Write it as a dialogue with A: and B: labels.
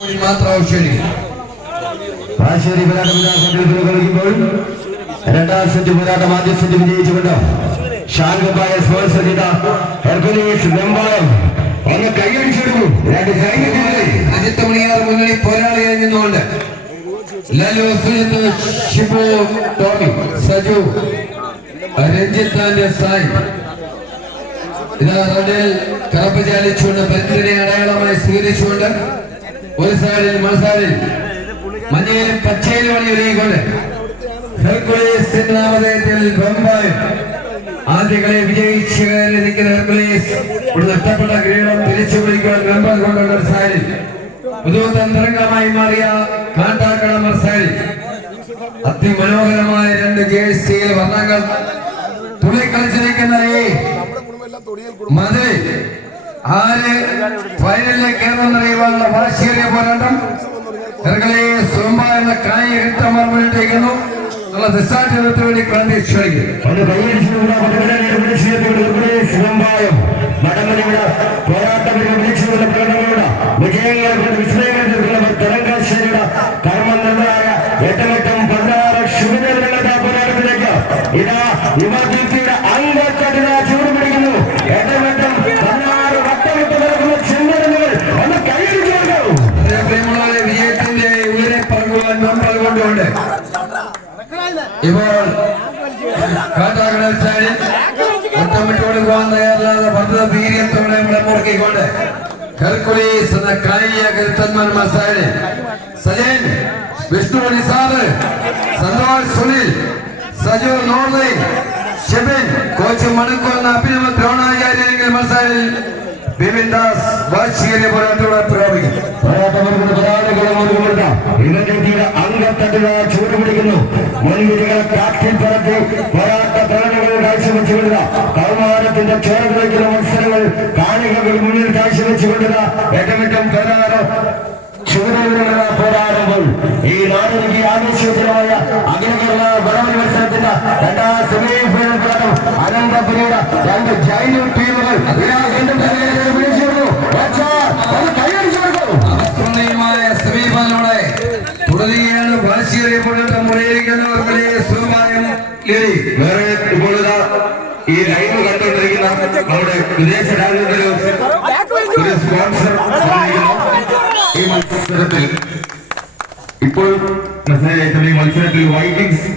A: മാത്രം ഔഷധി.
B: ആശേരി പോരാട്ടം രണ്ടാം സെറ്റ് പോരാട്ടം ആദ്യ സെറ്റ് വിജയിച്ചുകൊണ്ട് ഷാൻഗോപായ സ്പോൺസർ ചെയ്ത ഹെർക്കുലീസ് വെമ്പാളം ഒന്ന് കൈയടിച്ചെടുക്കും രണ്ട് സൈന്യത്തിലെ
A: അജിത്ത് മണിയാർ മുന്നണി പോരാളിയായി നിന്നുകൊണ്ട് ലലു സുജിത്ത് ഷിബു ടോമി സജു രഞ്ജിത്ത് ആൻഡ് സായി. ഇതാ റോഡിൽ കറപ്പ് ചാലിച്ചുകൊണ്ട് പരിധിനെ അടയാളമായി സ്വീകരിച്ചുകൊണ്ട് ഒരു സാരി മറുസൈഡിൽ മഞ്ഞയിലും പച്ചയിലും അണിയൊരുങ്ങിക്കൊണ്ട് ഹെർക്കുലീസ് വിജയിച്ച് ഇവിടെ നഷ്ടപ്പെട്ട കിരീടം തിരിച്ചു പിടിക്കുവാൻ വെമ്പൽ കൊണ്ടുള്ള ഒരു മാറിയ കാട്ടാക്കട സാരി. അതിമനോഹരമായ രണ്ട് ജേഴ്സിയിൽ വർണങ്ങൾ തുള്ളിക്കളിച്ചിരിക്കുന്ന ഈ മതിൽ. ആര് ഫൈനലിലേക്ക് കയറുമെന്നറിയുവാനുള്ള വാശിയേറിയ പോരാട്ടം ഇറകളെ സോമ്പ എന്ന കായിക കൃത്യമാർ മുന്നിട്ടേക്കുന്നു എന്നുള്ള നിസ്സാഠ്യത്തിന് വേണ്ടി ക്രാന്തി ക്ഷണിക്കുന്നു
B: വിജയങ്ങൾ
A: ഇപ്പോൾ വീര്യത്തോടെ എന്ന ഷെബിൻ ദാസ് വാശിയേറിയ പോരാട്ടത്തോടെ പ്രയോഗിക്കും
B: പോരാട്ടമെടുക്കുന്ന പോരാളികളും ഒരുമിടുന്ന യുവജനതയുടെ അംഗത്തട്ടില ചൂട് പിടിക്കുന്നു. മുൻവിധികളെ കാറ്റിൽ പറത്തി പോരാട്ട പ്രകടനങ്ങൾ കാഴ്ചവെച്ചുകൊണ്ടുക കൗമാരത്തിന്റെ ചോരത്തിലേക്കുള്ള മത്സരങ്ങൾ കാണികകൾ മുന്നിൽ കാഴ്ചവെച്ചുകൊണ്ടുക ഏറ്റമിട്ടും പതിനാറ്. ചൂടുകളുള്ള പോരാടുമ്പോൾ ഈ നാടിന്റെ ആവേശോജ്ജലമായ അഖില കേരള മത്സരത്തിന്റെ രണ്ടാം സെമിഫൈനൽ പോരാട്ടം. അനന്തപുരിയുടെ രണ്ട് ജൈന ടീമുകൾ ഇതാ വീണ്ടും
A: അസ്ത്രനീയമായ സമീപനോടെ തുടരുകയാണ് വാശിയേറിയ പോരാട്ടം മുറിയിരിക്കുന്നവർക്കിടെ സുഖമായും
B: വേറെ ഇപ്പോൾ ഇതാ ഈ ലൈവ് കണ്ടുകൊണ്ടിരിക്കുന്ന നമ്മുടെ വിദേശ രാജ്യത്തിലെ ഒരു സ്പോൺസർ. ഈ മത്സരത്തിൽ ഇപ്പോൾ മനസ്സിലായിട്ടുള്ള ഈ മത്സരത്തിൽ വൈകിങ്സ്